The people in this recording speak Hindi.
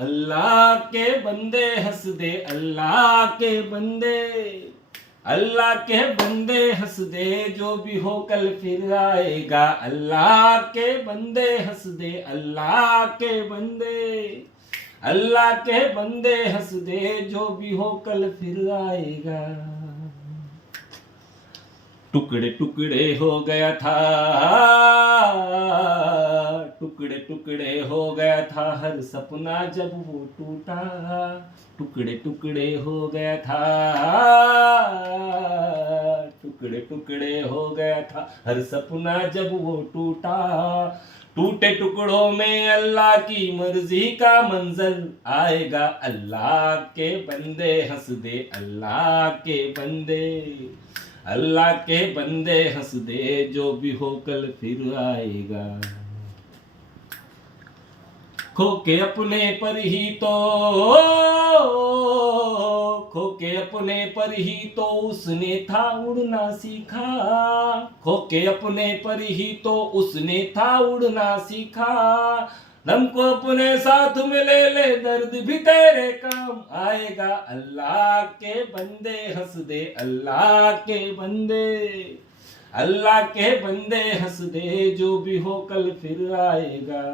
अल्लाह के बंदे हंस दे, अल्लाह के बंदे, अल्लाह के बंदे हंस दे, जो भी हो कल फिर आएगा। अल्लाह के बंदे हंस दे, अल्लाह के बंदे, अल्लाह के बंदे हंस दे, जो भी हो कल फिर आएगा। टुकड़े टुकड़े हो गया था, टुकड़े टुकड़े हो गया था हर सपना जब वो टूटा। टुकड़े टुकड़े हो गया था, टुकड़े टुकड़े हो गया था हर सपना जब वो टूटा। टूटे टुकड़ों में अल्लाह की मर्जी का मंजर आएगा। अल्लाह के बंदे हंस दे, अल्लाह के बंदे, अल्लाह के बंदे हंस दे, जो भी हो कल फिर आएगा। खो के अपने पर ही तो, खो के अपने पर ही तो उसने था उड़ना सीखा। खो के अपने पर ही तो उसने था उड़ना सीखा। दम को अपने साथ में ले ले, दर्द भी तेरे काम आएगा। अल्लाह के बंदे हंस दे, अल्लाह के बंदे, अल्लाह के बंदे हंस दे, जो भी हो कल फिर आएगा।